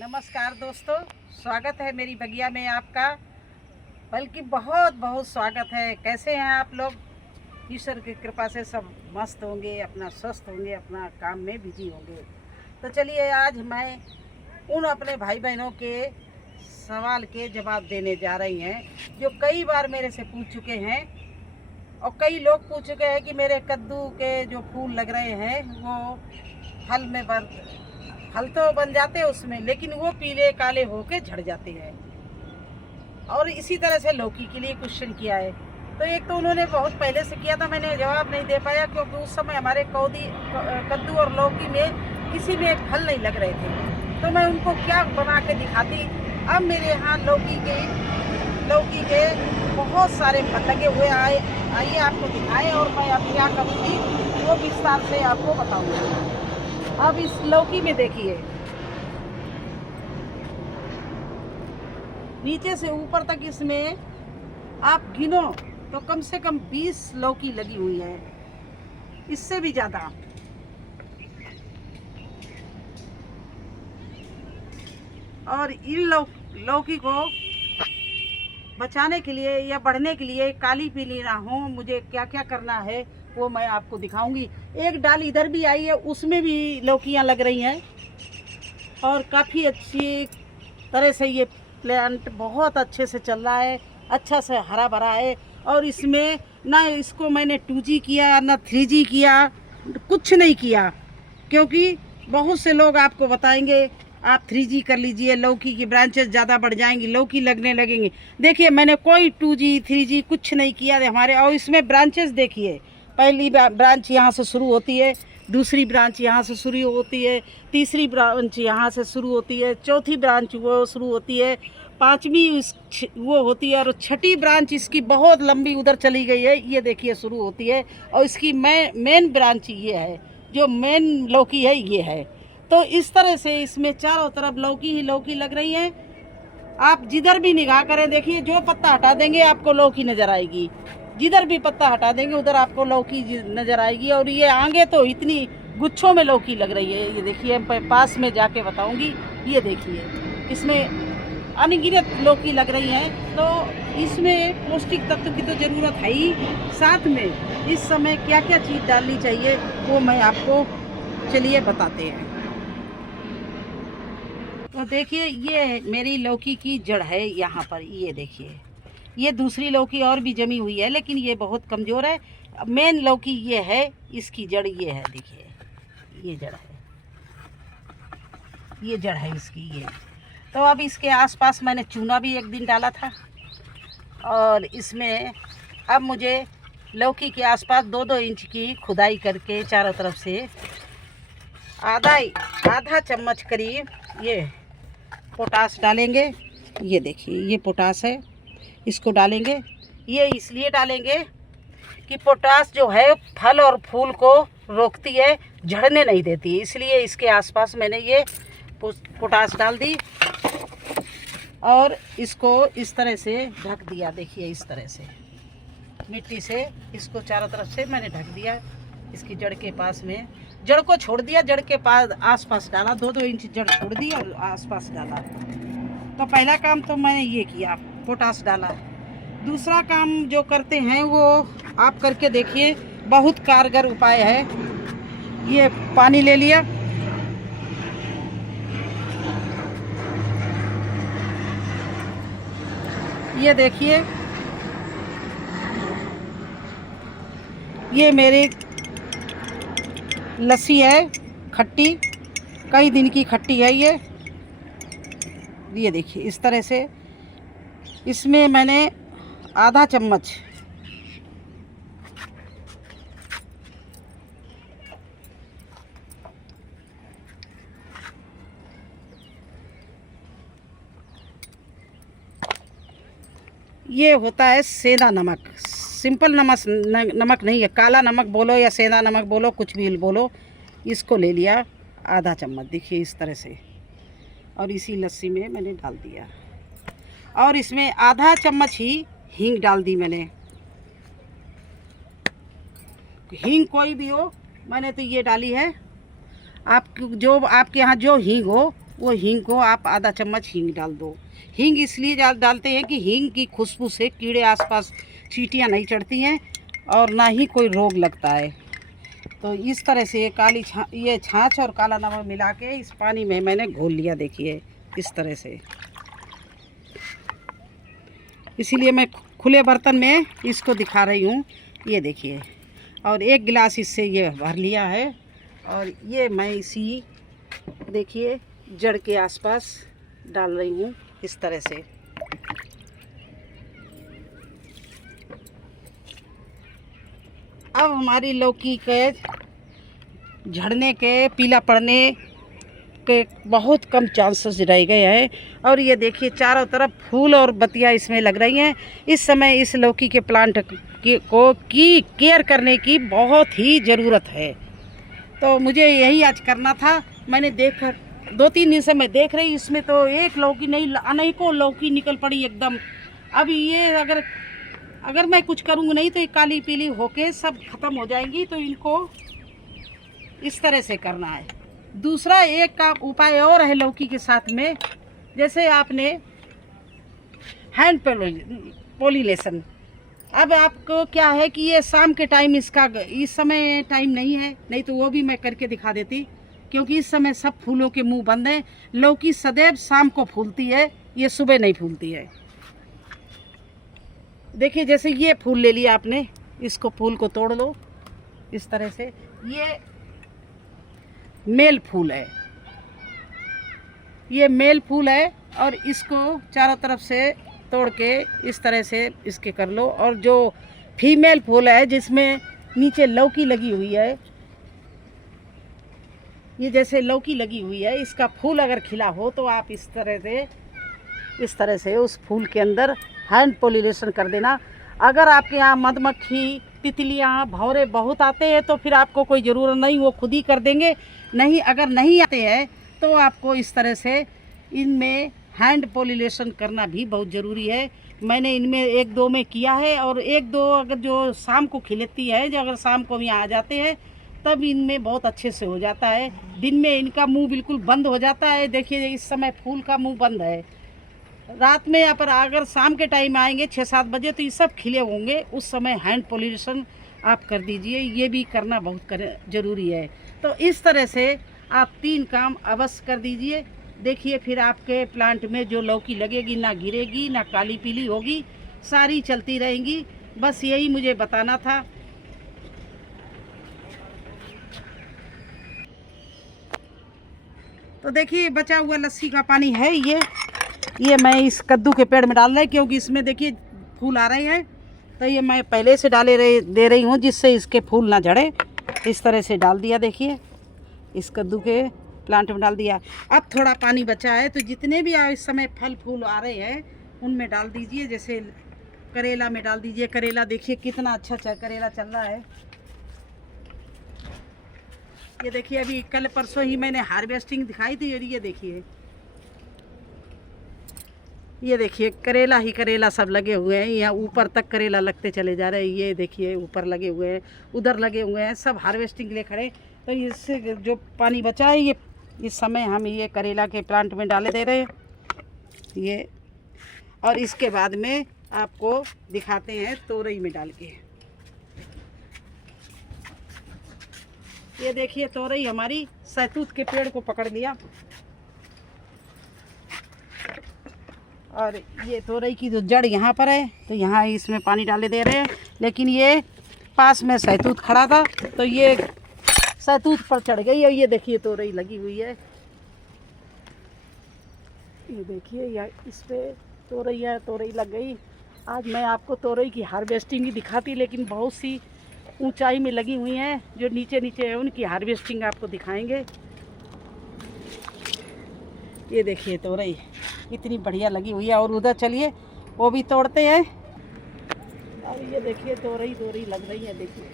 नमस्कार दोस्तों, स्वागत है मेरी बगिया में आपका। बल्कि बहुत बहुत स्वागत है। कैसे हैं आप लोग? ईश्वर की कृपा से सब मस्त होंगे, अपना स्वस्थ होंगे, अपना काम में बिजी होंगे। तो चलिए, आज मैं उन अपने भाई बहनों के सवाल के जवाब देने जा रही हैं जो कई बार मेरे से पूछ चुके हैं। और कई लोग पूछ चुके हैं कि मेरे कद्दू के जो फूल लग रहे हैं वो फल तो बन जाते हैं उसमें, लेकिन वो पीले काले होके झड़ जाते हैं। और इसी तरह से लौकी के लिए क्वेश्चन किया है। तो एक तो उन्होंने बहुत पहले से किया था, मैंने जवाब नहीं दे पाया क्योंकि उस समय हमारे कद्दू और लौकी में किसी में एक फल नहीं लग रहे थे। तो मैं उनको क्या बना के दिखाती। अब मेरे यहाँ लौकी के बहुत सारे फल लगे हुए आइए आपको दिखाएं और मैं अब क्या करूँगी वो विस्तार से आपको बताऊँगी। अब इस लौकी में देखिए, नीचे से ऊपर तक इसमें आप गिनो तो कम से कम 20 लौकी लगी हुई है, इससे भी ज़्यादा। और इन लौकी को बचाने के लिए या बढ़ने के लिए काली पीली ना हो, मुझे क्या क्या करना है वो मैं आपको दिखाऊंगी। एक डाल इधर भी आई है, उसमें भी लौकियां लग रही हैं और काफ़ी अच्छी तरह से ये प्लांट बहुत अच्छे से चल रहा है, अच्छा से हरा भरा है। और इसमें ना इसको मैंने 2G किया ना 3G किया, कुछ नहीं किया। क्योंकि बहुत से लोग आपको बताएंगे आप 3G कर लीजिए, लौकी की ब्रांचेस ज़्यादा बढ़ जाएंगी, लौकी लगने लगेंगी। देखिए, मैंने कोई 2G 3G कुछ नहीं किया हमारे। और इसमें ब्रांचेस देखिए, पहली ब्रांच यहाँ से शुरू होती है, दूसरी ब्रांच यहाँ से शुरू होती है, तीसरी ब्रांच यहाँ से शुरू होती है, चौथी ब्रांच वो शुरू होती है, पांचवी वो होती है, और छठी ब्रांच इसकी बहुत लंबी उधर चली गई है, ये देखिए शुरू होती है। और इसकी मेन ब्रांच ये है, जो मेन लौकी है ये है। तो इस तरह से इसमें चारों तरफ लौकी ही लौकी लग रही है। आप जिधर भी निगाह करें, देखिए जो पत्ता हटा देंगे आपको लौकी नज़र आएगी, जिधर भी पत्ता हटा देंगे उधर आपको लौकी नज़र आएगी। और ये आगे तो इतनी गुच्छों में लौकी लग रही है, ये देखिए, मैं पास में जाके बताऊंगी। ये देखिए, इसमें अनगिनत लौकी लग रही है। तो इसमें पौष्टिक तत्व की तो ज़रूरत है ही, साथ में इस समय क्या क्या चीज़ डालनी चाहिए वो मैं आपको चलिए बताते हैं। तो देखिए, ये मेरी लौकी की जड़ है यहाँ पर, ये देखिए, ये दूसरी लौकी और भी जमी हुई है लेकिन ये बहुत कमज़ोर है। मेन लौकी ये है, इसकी जड़ ये है, देखिए ये जड़ है, ये जड़ है इसकी ये। तो अब इसके आसपास मैंने चूना भी एक दिन डाला था। और इसमें अब मुझे लौकी के आसपास 2-2 इंच की खुदाई करके चारों तरफ से आधा चम्मच करीब ये पोटास डालेंगे। ये देखिए, ये पोटास है, इसको डालेंगे। ये इसलिए डालेंगे कि पोटास जो है फल और फूल को रोकती है, झड़ने नहीं देती, इसलिए इसके आसपास मैंने ये पोटास डाल दी। और इसको इस तरह से ढक दिया, देखिए इस तरह से मिट्टी से इसको चारों तरफ से मैंने ढक दिया। इसकी जड़ के पास में, जड़ को छोड़ दिया, जड़ के पास आसपास डाला, 2-2 इंच जड़ छोड़ दी और आसपास डाला। तो पहला काम तो मैंने ये किया, पोटास डाला। दूसरा काम जो करते हैं वो आप करके देखिए, बहुत कारगर उपाय है। ये पानी ले लिया, ये देखिए, ये मेरी लस्सी है खट्टी, कई दिन की खट्टी है ये देखिए इस तरह से। इसमें मैंने आधा चम्मच ये होता है सेंधा नमक, सिंपल नमक नहीं है, काला नमक बोलो या सेंधा नमक बोलो, कुछ भी बोलो। इसको ले लिया आधा चम्मच, देखिए इस तरह से, और इसी लस्सी में मैंने डाल दिया। और इसमें आधा चम्मच ही हींग डाल दी मैंने। हींग कोई भी हो, मैंने तो ये डाली है। आप जो आपके यहाँ जो हींग हो वो हींग को आप आधा चम्मच हींग डाल दो। हींग इसलिए डालते हैं कि हींग की खुशबू से कीड़े आसपास चींटियाँ नहीं चढ़ती हैं और ना ही कोई रोग लगता है। तो इस तरह से ये छाछ और काला नमक मिला के इस पानी में मैंने घोल लिया, देखिए इस तरह से। इसीलिए मैं खुले बर्तन में इसको दिखा रही हूँ, ये देखिए। और 1 गिलास इससे ये भर लिया है और ये मैं इसी देखिए जड़ के आसपास डाल रही हूँ इस तरह से। अब हमारी लौकी के झड़ने के, पीला पड़ने के बहुत कम चांसेस रह गए हैं। और ये देखिए चारों तरफ फूल और बतियाँ इसमें लग रही हैं। इस समय इस लौकी के प्लांट की केयर करने की बहुत ही ज़रूरत है। तो मुझे यही आज करना था। मैंने देखा 2-3 दिन से मैं देख रही, इसमें तो एक लौकी नहीं, अनेकों लौकी निकल पड़ी एकदम। अब ये अगर मैं कुछ करूँगी नहीं तो ये काली पीली होके सब ख़त्म हो जाएंगी। तो इनको इस तरह से करना है। दूसरा एक का उपाय और है लौकी के साथ में, जैसे आपने हैंड पोलिनेशन। अब आपको क्या है कि ये शाम के टाइम इसका, इस समय टाइम नहीं है, नहीं तो वो भी मैं करके दिखा देती, क्योंकि इस समय सब फूलों के मुंह बंद हैं। लौकी सदैव शाम को फूलती है, ये सुबह नहीं फूलती है। देखिए जैसे ये फूल ले लिया आपने, इसको फूल को तोड़ लो इस तरह से। ये मेल फूल है, ये मेल फूल है और इसको चारों तरफ से तोड़ के इस तरह से इसके कर लो। और जो फीमेल फूल है जिसमें नीचे लौकी लगी हुई है, ये जैसे लौकी लगी हुई है, इसका फूल अगर खिला हो तो आप इस तरह से उस फूल के अंदर हैंड पोलिनेशन कर देना। अगर आपके यहाँ मधुमक्खी, तितलियाँ, भंवरे बहुत आते हैं तो फिर आपको कोई ज़रूरत नहीं, वो खुद ही कर देंगे। नहीं, अगर नहीं आते हैं तो आपको इस तरह से इनमें हैंड पोलिनेशन करना भी बहुत ज़रूरी है। मैंने इनमें 1-2 में किया है, और 1-2 अगर जो शाम को खिलती है, जो अगर शाम को यहाँ आ जाते हैं तब इनमें बहुत अच्छे से हो जाता है। दिन में इनका मुंह बिल्कुल बंद हो जाता है। देखिए इस समय फूल का मुंह बंद है। रात में यहाँ पर अगर शाम के टाइम आएंगे 6-7 बजे तो ये सब खिले होंगे, उस समय हैंड पोलिनेशन आप कर दीजिए। ये भी करना बहुत ज़रूरी है। तो इस तरह से आप 3 काम अवश्य कर दीजिए। देखिए फिर आपके प्लांट में जो लौकी लगेगी ना गिरेगी, ना काली पीली होगी, सारी चलती रहेंगी। बस यही मुझे बताना था। तो देखिए बचा हुआ लस्सी का पानी है, ये मैं इस कद्दू के पेड़ में डाल रही, क्योंकि इसमें देखिए फूल आ रहे हैं। तो ये मैं पहले से दे रही हूँ जिससे इसके फूल ना झड़े। इस तरह से डाल दिया, देखिए इस कद्दू के प्लांट में डाल दिया। अब थोड़ा पानी बचा है तो जितने भी इस समय फल फूल आ रहे हैं उनमें डाल दीजिए। जैसे करेला में डाल दीजिए। करेला देखिए कितना अच्छा करेला चल रहा है। ये देखिए अभी कल परसों ही मैंने हार्वेस्टिंग दिखाई थी, और ये देखिए करेला ही करेला सब लगे हुए हैं। यहाँ ऊपर तक करेला लगते चले जा रहे हैं। ये देखिए ऊपर लगे हुए हैं, उधर लगे हुए हैं, सब हार्वेस्टिंग के लिए खड़े। तो इससे जो पानी बचा है ये इस समय हम ये करेला के प्लांट में डाले दे रहे हैं ये। और इसके बाद में आपको दिखाते हैं तोरई में डाल के। ये देखिए तोरई हमारी सहतूत के पेड़ को पकड़ लिया, और ये तोरई की जो जड़ यहाँ पर है तो यहाँ इसमें पानी डाले दे रहे हैं। लेकिन ये पास में सहतूत खड़ा था तो ये सहतूत पर चढ़ गई, और ये देखिए तोरई लगी हुई है। ये देखिए या इस पे तोरई लग गई। आज मैं आपको तोरई की हार्वेस्टिंग ही दिखाती, लेकिन बहुत सी ऊंचाई में लगी हुई हैं। जो नीचे नीचे है उनकी हार्वेस्टिंग आपको दिखाएंगे। ये देखिए तोरई इतनी बढ़िया लगी हुई है। और उधर चलिए वो भी तोड़ते हैं। और ये देखिए तोरई लग रही है, देखिए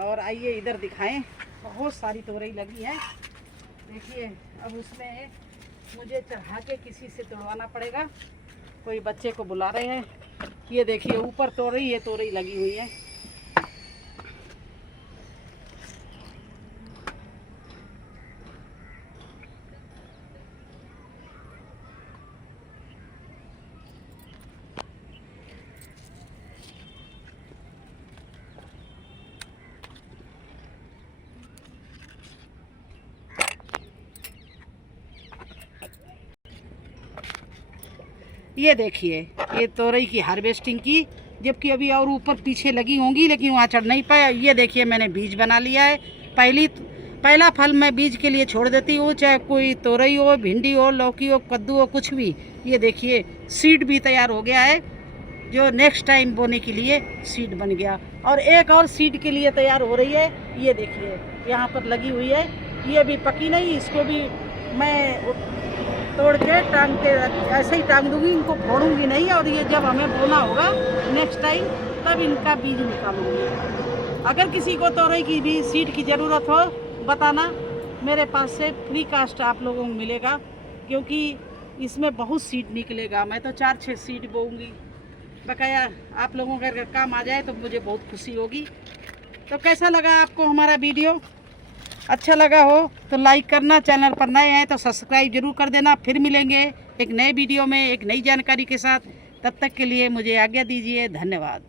और आइए इधर दिखाएं। बहुत सारी तोरई लगी है। देखिए अब उसमें मुझे चढ़ा के किसी से तोड़वाना पड़ेगा। कोई बच्चे को बुला रहे हैं। ये देखिए ऊपर तोरई लगी हुई है। ये देखिए ये तोरई की हार्वेस्टिंग की, जबकि अभी और ऊपर पीछे लगी होंगी लेकिन वहाँ चढ़ नहीं पाया। ये देखिए मैंने बीज बना लिया है। पहला फल मैं बीज के लिए छोड़ देती हूँ, चाहे कोई तोरई हो, भिंडी हो, लौकी हो, कद्दू हो, कुछ भी। ये देखिए सीड भी तैयार हो गया है, जो नेक्स्ट टाइम बोने के लिए सीड बन गया। और एक और सीड के लिए तैयार हो रही है। ये देखिए यहाँ पर लगी हुई है। ये भी पकी नहीं, इसको भी मैं तोड़ के टांग के ऐसे ही टांग दूंगी, इनको फोड़ूंगी नहीं। और ये जब हमें बोना होगा नेक्स्ट टाइम तब इनका बीज निकालूंगी। अगर किसी को तोरई की भी सीड की ज़रूरत हो बताना, मेरे पास से फ्री कास्ट आप लोगों को मिलेगा, क्योंकि इसमें बहुत सीड निकलेगा। मैं तो 4-6 सीड बोऊंगी। बकाया आप लोगों का अगर काम आ जाए तो मुझे बहुत खुशी होगी। तो कैसा लगा आपको हमारा वीडियो? अच्छा लगा हो तो लाइक करना, चैनल पर नए हैं तो सब्सक्राइब जरूर कर देना। फिर मिलेंगे एक नए वीडियो में एक नई जानकारी के साथ। तब तक के लिए मुझे आज्ञा दीजिए। धन्यवाद।